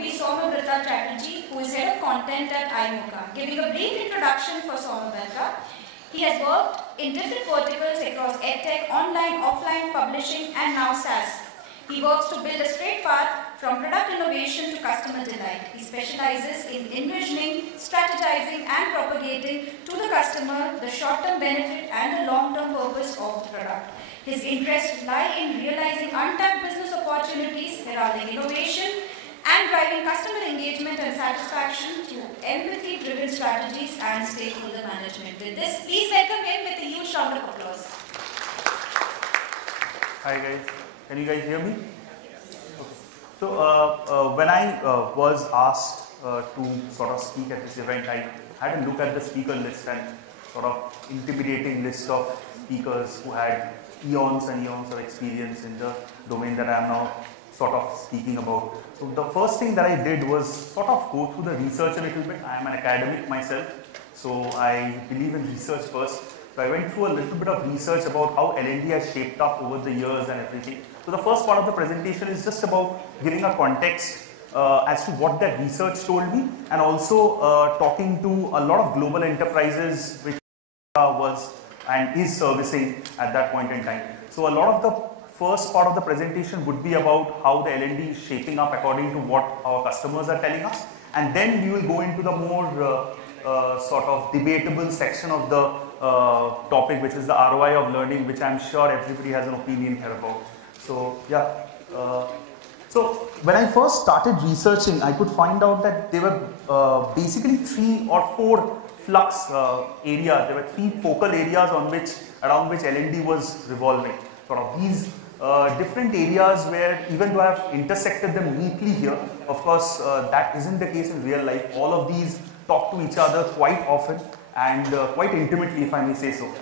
be Soumabrata Chatterjee, who is Head of Content at iMocha. Giving a brief introduction for Soumabrata, he has worked in different verticals across EdTech, online, offline, publishing, and now SaaS. He works to build a straight path from product innovation to customer delight. He specializes in envisioning, strategizing, and propagating to the customer the short-term benefit and the long-term purpose of the product. His interests lie in realizing untapped business opportunities, heralding innovation, and driving customer engagement and satisfaction through empathy-driven strategies and stakeholder management. With this, please welcome him with a huge round of applause. Hi guys, can you guys hear me? Okay. So when I was asked to sort of speak at this event, I had a look at the speaker list and sort of intimidating list of speakers who had eons and eons of experience in the domain that I am now sort of speaking about. So the first thing that I did was sort of go through the research a little bit. I am an academic myself, so I believe in research first. So I went through a little bit of research about how L&D has shaped up over the years and everything. So the first part of the presentation is just about giving a context as to what that research told me, and also talking to a lot of global enterprises which was and is servicing at that point in time. So a lot of the first part of the presentation would be about how the L&D is shaping up according to what our customers are telling us, and then we will go into the more sort of debatable section of the topic, which is the ROI of learning, which I'm sure everybody has an opinion here about. So yeah, so when I first started researching, I could find out that there were basically 3 or 4 flux areas. There were 3 focal areas around which L&D was revolving. Sort of these different areas where, even though I have intersected them neatly here, of course that isn't the case in real life. All of these talk to each other quite often and quite intimately, if I may say so.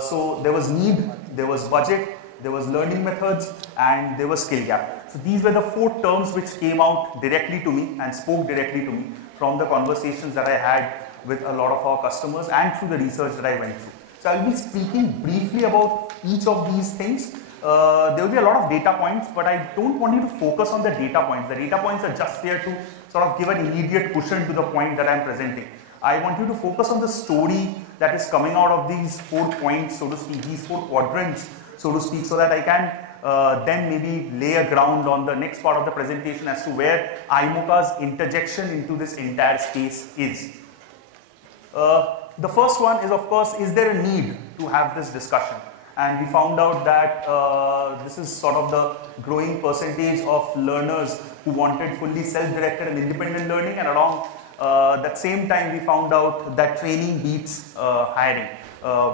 So there was need, there was budget, there was learning methods, and there was skill gap. So these were the 4 terms which came out directly to me and spoke directly to me from the conversations that I had with a lot of our customers and through the research that I went through. So I will be speaking briefly about each of these things. There will be a lot of data points, but I don't want you to focus on the data points. The data points are just there to sort of give an immediate cushion to the point that I am presenting. I want you to focus on the story that is coming out of these 4 points, so to speak, these 4 quadrants, so to speak, so that I can then maybe lay a ground on the next part of the presentation as to where iMocha's interjection into this entire space is. The first one is, of course, is there a need to have this discussion? And we found out that this is sort of the growing percentage of learners who wanted fully self-directed and independent learning, and along that same time we found out that training beats hiring.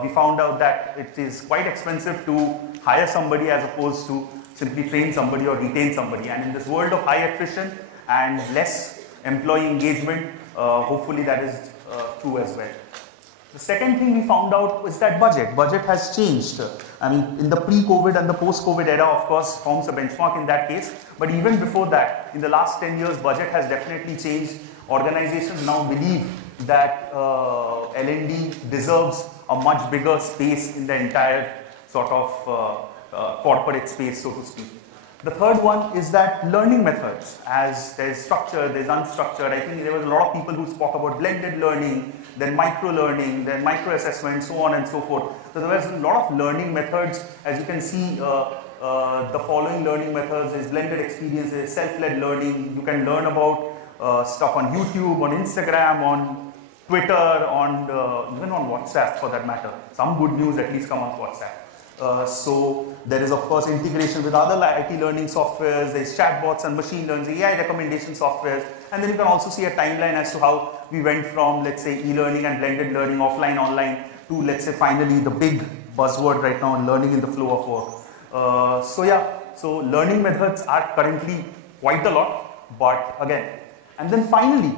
We found out that it is quite expensive to hire somebody as opposed to simply train somebody or retain somebody, and in this world of high attrition and less employee engagement, hopefully that is true as well. The second thing we found out was that budget has changed. I mean, in the pre-COVID and the post-COVID era, of course, forms a benchmark in that case. But even before that, in the last 10 years, budget has definitely changed. Organizations now believe that L&D deserves a much bigger space in the entire sort of corporate space, so to speak. The third one is that learning methods, as there's structured, there's unstructured. I think there was a lot of people who spoke about blended learning, then micro-learning, then micro-assessment, so on and so forth. So there was a lot of learning methods. As you can see, the following learning methods is blended experiences, self-led learning. You can learn about stuff on YouTube, on Instagram, on Twitter, on even on WhatsApp for that matter. Some good news at least come on WhatsApp. So there is, of course, integration with other IT learning softwares, there's chatbots and machine learning, AI recommendation softwares, and then you can also see a timeline as to how we went from, let's say, e-learning and blended learning, offline, online, to, let's say, finally the big buzzword right now, learning in the flow of work. So yeah, so learning methods are currently quite a lot, but again, and then finally,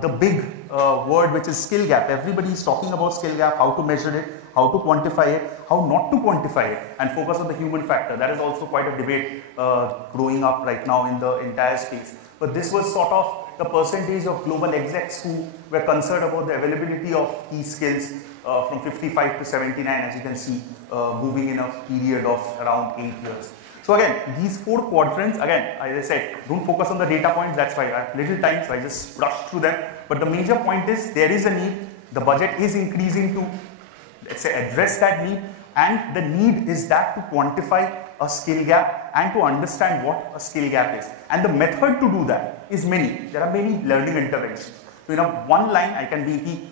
the big word, which is skill gap. Everybody is talking about skill gap, how to measure it, how to quantify it, how not to quantify it, and focus on the human factor. That is also quite a debate growing up right now in the entire space. But this was sort of the percentage of global execs who were concerned about the availability of these skills from 55 to 79, as you can see, moving in a period of around 8 years. So again, these 4 quadrants, again, as I said, don't focus on the data points, that's why I have little time, so I just brushed through them. But the major point is there is a need, the budget is increasing to, let's say, address that need, and the need is that to quantify a skill gap and to understand what a skill gap is. And the method to do that is many. There are many learning interventions. So in a one line, I can be,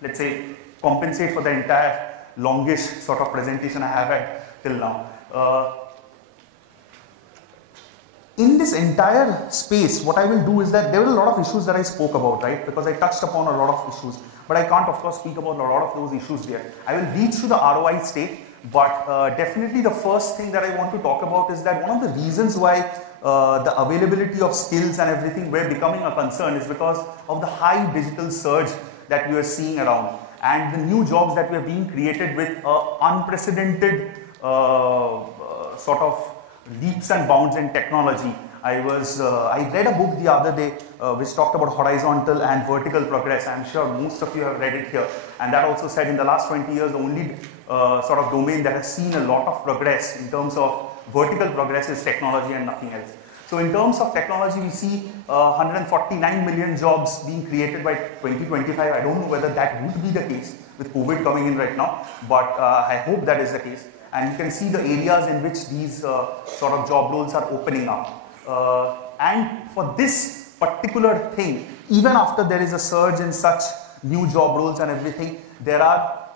let's say, compensate for the entire longish sort of presentation I have had till now. In this entire space, what I will do is that there were a lot of issues that I spoke about, right? Because I touched upon a lot of issues, but I can't, of course, speak about a lot of those issues there. I will reach to the ROI state, but definitely the first thing that I want to talk about is that one of the reasons why the availability of skills and everything were becoming a concern is because of the high digital surge that we are seeing around, and the new jobs that were being created with unprecedented sort of leaps and bounds in technology. I read a book the other day which talked about horizontal and vertical progress. I'm sure most of you have read it here, and that also said in the last 20 years the only sort of domain that has seen a lot of progress in terms of vertical progress is technology and nothing else. So in terms of technology, we see 149 million jobs being created by 2025. I don't know whether that would be the case with COVID coming in right now, but I hope that is the case. And you can see the areas in which these sort of job roles are opening up. And for this particular thing, even after there is a surge in such new job roles and everything, there are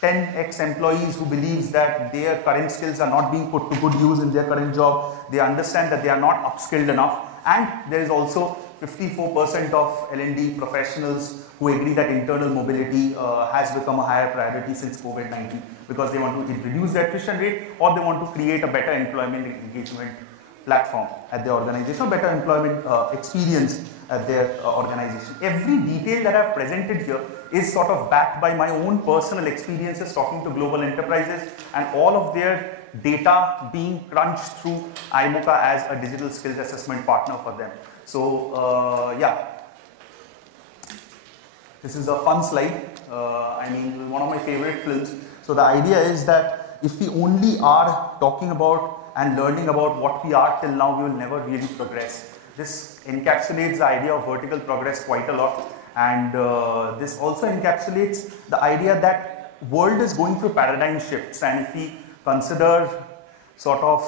10 ex-employees who believes that their current skills are not being put to good use in their current job. They understand that they are not upskilled enough, and there is also 54% of L&D professionals who agree that internal mobility has become a higher priority since COVID-19, because they want to reduce the attrition rate, or they want to create a better employment engagement platform at their organization, or better employment experience at their organization. Every detail that I have presented here is sort of backed by my own personal experiences talking to global enterprises, and all of their data being crunched through iMocha as a digital skills assessment partner for them. So yeah, this is a fun slide. I mean, one of my favorite films. So the idea is that if we only are talking about and learning about what we are till now, we will never really progress. This encapsulates the idea of vertical progress quite a lot, and this also encapsulates the idea that world is going through paradigm shifts, and if we consider sort of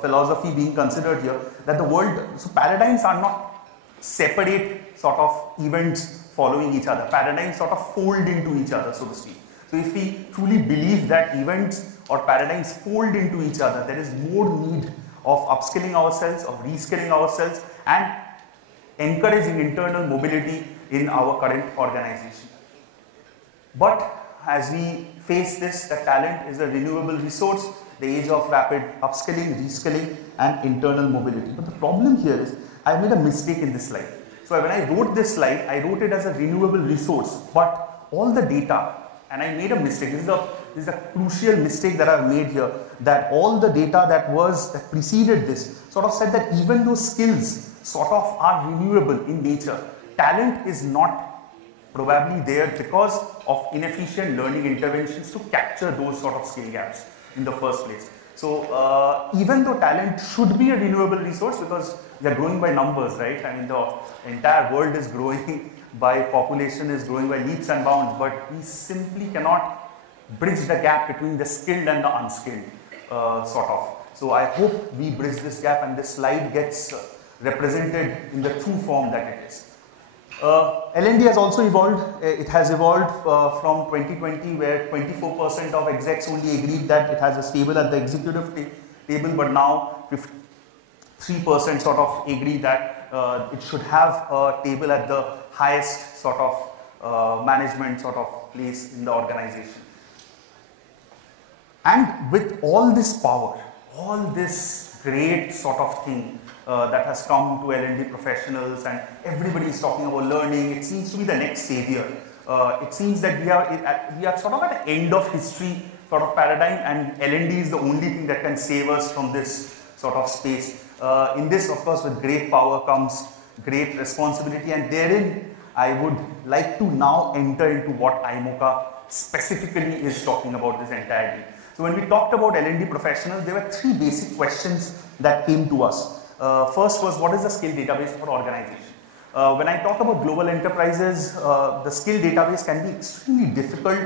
philosophy being considered here, that the world, so paradigms are not separate sort of events following each other. Paradigms sort of fold into each other, so to speak. So if we truly believe that events or paradigms fold into each other, there is more need of upskilling ourselves, of reskilling ourselves, and encouraging internal mobility in our current organization. But as we face this, the talent is a renewable resource, the age of rapid upskilling, reskilling, and internal mobility. But the problem here is I made a mistake in this slide. So when I wrote this slide, I wrote it as a renewable resource, but all the data, and I made a mistake. This is a crucial mistake that I've made here, that all the data that preceded this sort of said that even those skills sort of are renewable in nature, talent is not probably there because of inefficient learning interventions to capture those sort of skill gaps in the first place. So even though talent should be a renewable resource, because we are growing by numbers, right? I mean, the entire world is growing by population, is growing by leaps and bounds, but we simply cannot bridge the gap between the skilled and the unskilled sort of. So I hope we bridge this gap and this slide gets represented in the true form that it is. L&D has also evolved. It has evolved from 2020, where 24% of execs only agreed that it has a stable at the executive table, but now 3% sort of agree that it should have a table at the highest sort of management sort of place in the organization. And with all this power, all this great sort of thing that has come to L&D professionals, and everybody is talking about learning, it seems to be the next savior. It seems that we are sort of at the end of history sort of paradigm, and L&D is the only thing that can save us from this sort of space. In this, of course, with great power comes great responsibility, and therein I would like to now enter into what iMocha specifically is talking about this entire day. So when we talked about L&D professionals, there were 3 basic questions that came to us. First was, what is the skill database for organization? When I talk about global enterprises, the skill database can be extremely difficult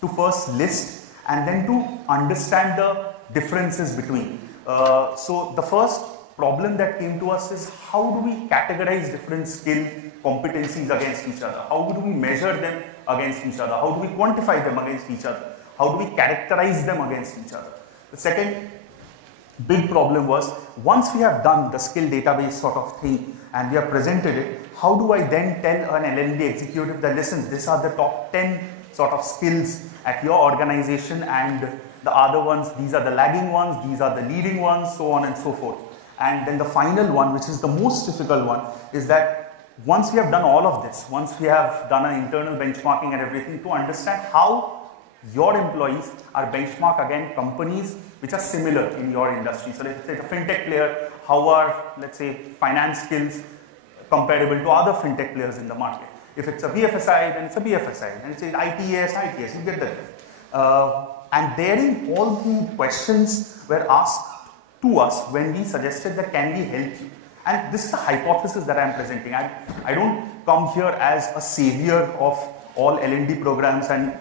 to first list and then to understand the differences between. So the first problem that came to us is, how do we categorize different skill competencies against each other? How do we measure them against each other? How do we quantify them against each other? How do we characterize them against each other? The second big problem was, once we have done the skill database sort of thing and we have presented it, how do I then tell an L&D executive that, listen, these are the top 10 sort of skills at your organization, and the other ones, these are the lagging ones, these are the leading ones, so on and so forth. And then the final one, which is the most difficult one, is that once we have done all of this, once we have done an internal benchmarking and everything, to understand how your employees are benchmarked against companies which are similar in your industry. So let's say a fintech player, how are, let's say, finance skills comparable to other fintech players in the market? If it's a BFSI, then it's a BFSI. And it's an ITS, you get that. And therein, all the questions were asked to us when we suggested that, can we help you? And this is the hypothesis that I am presenting. I don't come here as a savior of all L&D programs and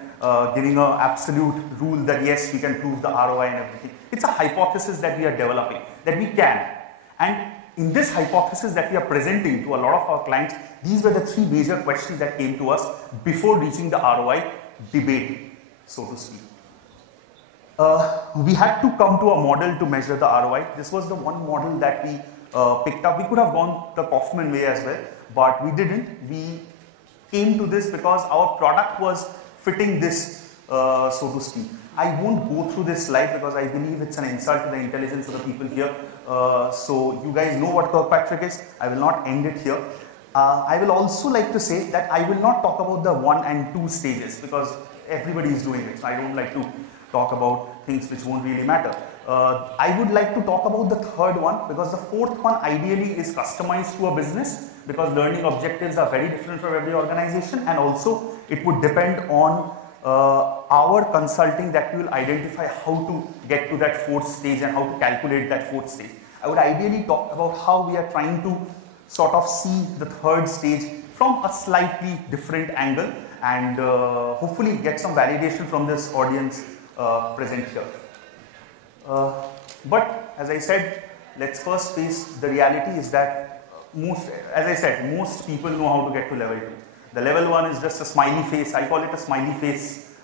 giving an absolute rule that yes, we can prove the ROI and everything. It's a hypothesis that we are developing, that we can. And in this hypothesis that we are presenting to a lot of our clients, these were the 3 major questions that came to us before reaching the ROI debate, so to speak. We had to come to a model to measure the ROI. This was the one model that we picked up. We could have gone the Kaufman way as well, but we didn't. We came to this because our product was fitting this, so to speak. I won't go through this slide because I believe it's an insult to the intelligence of the people here. So you guys know what Kirkpatrick is. I will not end it here. I will also like to say that I will not talk about the 1 and 2 stages because everybody is doing it. So I don't like to talk about things which won't really matter. I would like to talk about the 3rd one, because the 4th one ideally is customized to a business, because learning objectives are very different for every organization, and also it would depend on our consulting that we will identify how to get to that 4th stage and how to calculate that 4th stage. I would ideally talk about how we are trying to sort of see the 3rd stage from a slightly different angle, and hopefully get some validation from this audience present here. But as I said, let's first face the reality is that most people know how to get to level 2. The level 1 is just a smiley face. I call it a smiley face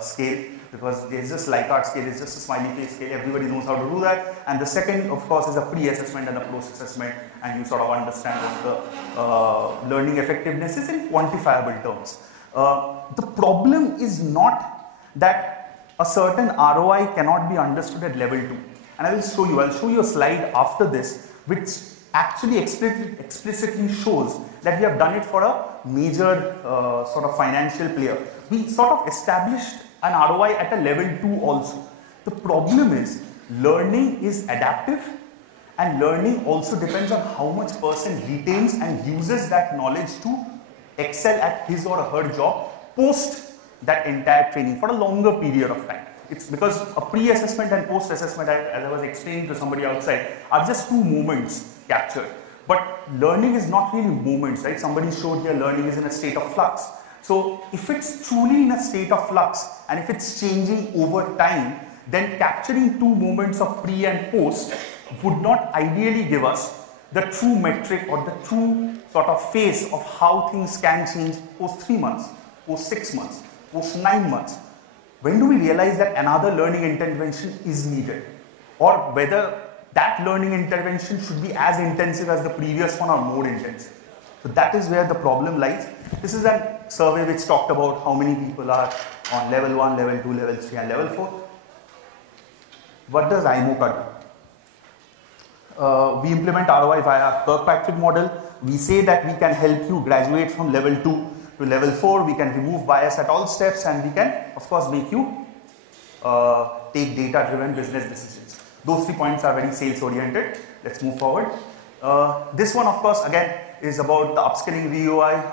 scale, because it's just like our scale, it's just a smiley face scale. Everybody knows how to do that. And the second, of course, is a pre-assessment and a post-assessment, and you sort of understand what the learning effectiveness is in quantifiable terms. The problem is not that a certain ROI cannot be understood at level 2. And I'll show you a slide after this, which actually explicitly shows that we have done it for a major sort of financial player. We sort of established an ROI at a level 2 also. The problem is, learning is adaptive, and learning also depends on how much person retains and uses that knowledge to excel at his or her job post that entire training for a longer period of time. It's because a pre-assessment and post-assessment, as I was explaining to somebody outside, are just 2 moments captured. But learning is not really moments, right? Somebody showed here learning is in a state of flux. So if it's truly in a state of flux and if it's changing over time, then capturing 2 moments of pre and post would not ideally give us the true metric or the true sort of phase of how things can change post 3 months, post 6 months, post 9 months. When do we realize that another learning intervention is needed, or whether that learning intervention should be as intensive as the previous one or more intensive? So that is where the problem lies. This is a survey which talked about how many people are on level 1, level 2, level 3 and level 4. What does Imoka do? We implement ROI via Kirkpatrick model. We say that we can help you graduate from level 2 to level 4, we can remove bias at all steps, and we can, of course, make you take data-driven business decisions. Those 3 points are very sales-oriented. Let's move forward. This one, of course, again, is about the upskilling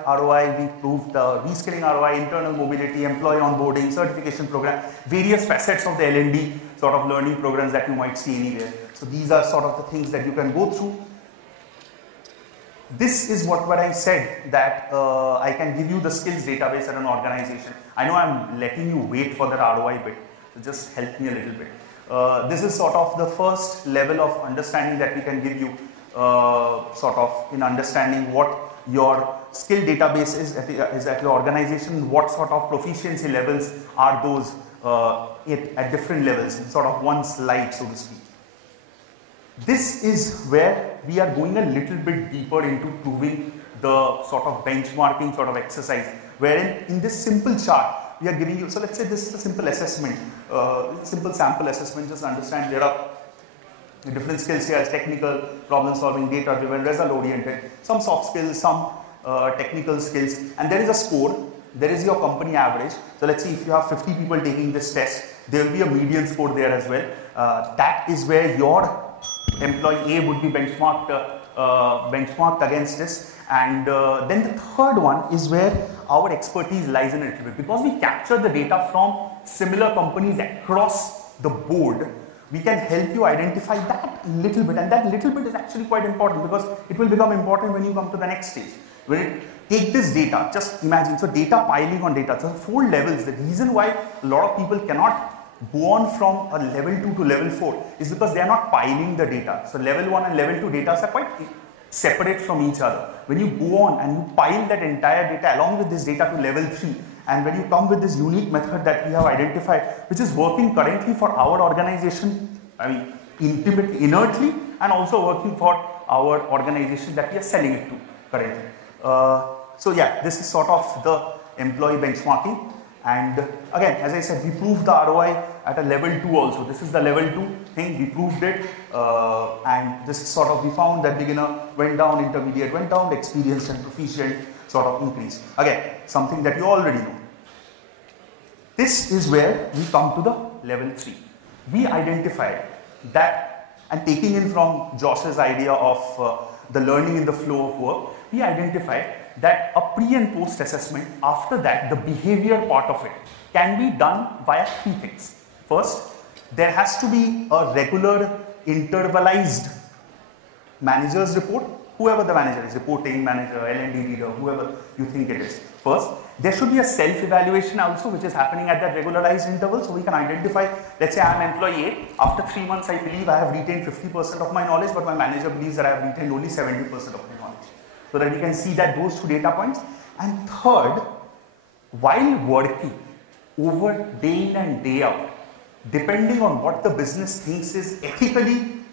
ROI, we proved the reskilling ROI, internal mobility, employee onboarding, certification program, various facets of the L&D sort of learning programs that you might see anywhere. So these are sort of the things that you can go through. This is what I said, that I can give you the skills database at an organization. I know I'm letting you wait for the ROI bit, so just help me a little bit. This is sort of the first level of understanding that we can give you, sort of in understanding what your skill database is at your organization, what sort of proficiency levels are those at different levels, in sort of one slide, so to speak. This is where we are going a little bit deeper into proving the sort of benchmarking sort of exercise, wherein in this simple chart we are giving you, so let's say this is a simple assessment, simple sample assessment. Just understand there are different skills here as technical, problem solving, data driven, result oriented, some soft skills, some technical skills, and there is a score. There is your company average. So let's see, if you have 50 people taking this test, there will be a median score there as well. That is where your employee A would be benchmarked against this. And then the third one is where our expertise lies in a little bit, because we capture the data from similar companies across the board. We can help you identify that little bit, and that little bit is actually quite important, because it will become important when you come to the next stage. When you take this data, just imagine, so data piling on data, so 4 levels. The reason why a lot of people cannot go on from a level 2 to level 4 is because they are not piling the data. So level 1 and level 2 data are quite separate from each other. When you go on and you pile that entire data along with this data to level 3, and when you come with this unique method that we have identified, which is working currently for our organization, I mean inertly, and also working for our organization that we are selling it to currently. So yeah, this is sort of the employee benchmarking. And again, as I said, we proved the ROI at a level 2 also. This is the level 2 thing, we proved it. And this is sort of, we found that beginner went down, intermediate went down, experienced and proficient sort of increased. Again, something that you already know. This is where we come to the level 3. We identified that, and taking in from Josh's idea of the learning in the flow of work, we identified that a pre and post assessment, after that the behavior part of it can be done via 3 things. First, there has to be a regular intervalized manager's report, whoever the manager is, reporting manager, L&D leader, whoever you think it is. First, there should be a self-evaluation also, which is happening at that regularized interval, so we can identify, let's say I am employee A, after 3 months I believe I have retained 50% of my knowledge, but my manager believes that I have retained only 70% of my knowledge. So that we can see that those 2 data points. And third, while working over day in and day out, depending on what the business thinks is ethically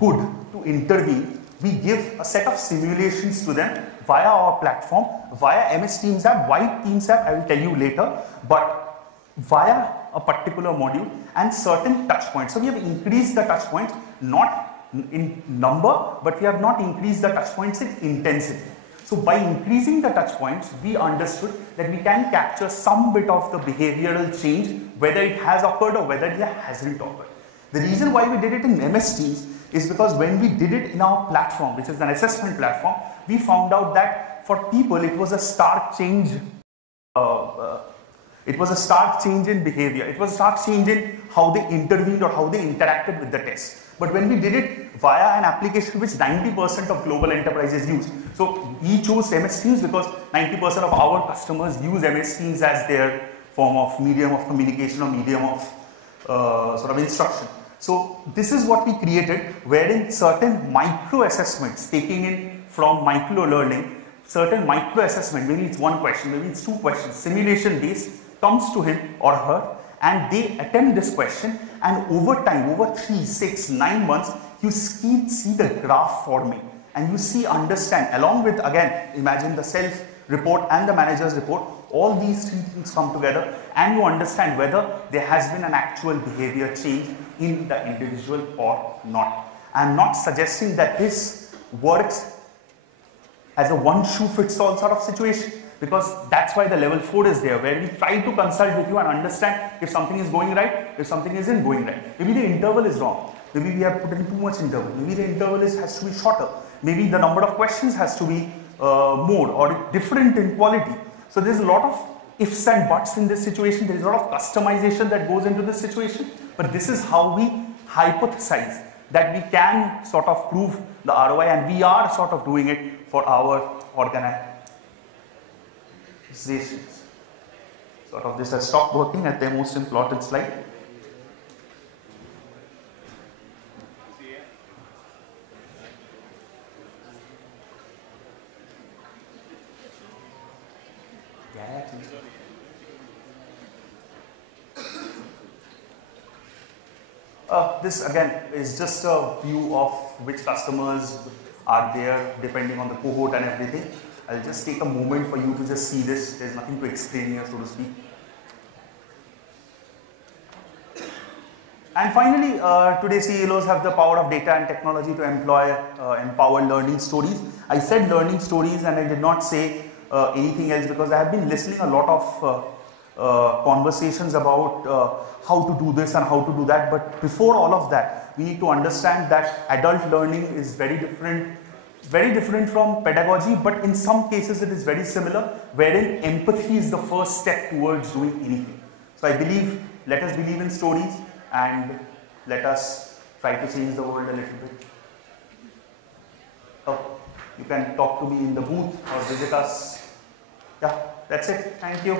good to intervene, we give a set of simulations to them via our platform, via MS Teams app, White Teams app, I will tell you later, but via a particular module and certain touch points. So we have increased the touch points, not in number, but we have not increased the touch points in intensity. So by increasing the touch points, we understood that we can capture some bit of the behavioral change, whether it has occurred or whether it hasn't occurred. The reason why we did it in MS Teams is because when we did it in our platform, which is an assessment platform, we found out that for people it was a stark change. It was a stark change in behavior. It was a stark change in how they intervened or how they interacted with the test. But when we did it via an application which 90% of global enterprises use, so we chose MS Teams because 90% of our customers use MS Teams as their form of medium of communication or medium of sort of instruction. So this is what we created, wherein certain micro assessments taking in from micro learning, certain micro assessment, maybe it's 1 question, maybe it's 2 questions, simulation based, comes to him or her, and they attempt this question, and over time, over 3, 6, 9 months, you see the graph forming, and you see, understand, along with, again, imagine the self report and the manager's report, all these 3 things come together, and you understand whether there has been an actual behavior change in the individual or not. I am not suggesting that this works as a one shoe fits all sort of situation, because that's why the level 4 is there, where we try to consult with you and understand if something is going right, if something isn't going right. Maybe the interval is wrong, maybe we have put in too much interval, maybe the interval has to be shorter, Maybe the number of questions has to be more or different in quality. So there's a lot of ifs and buts in this situation. There's a lot of customization that goes into this situation. But this is how we hypothesize that we can sort of prove the ROI, and we are sort of doing it for our organizations. Sort of this has stopped working at the most important slide. This again is just a view of which customers are there depending on the cohort and everything. I'll just take a moment for you to just see this. There's nothing to explain here, so to speak. And finally, today CLOs have the power of data and technology to empower learning stories. I said learning stories and I did not say anything else because I have been listening a lot of conversations about how to do this and how to do that. But before all of that, we need to understand that adult learning is very different from pedagogy, but in some cases it is very similar, wherein empathy is the first step towards doing anything. So I believe, let us believe in stories and let us try to change the world a little bit. Oh, you can talk to me in the booth or visit us. Yeah, that's it. Thank you.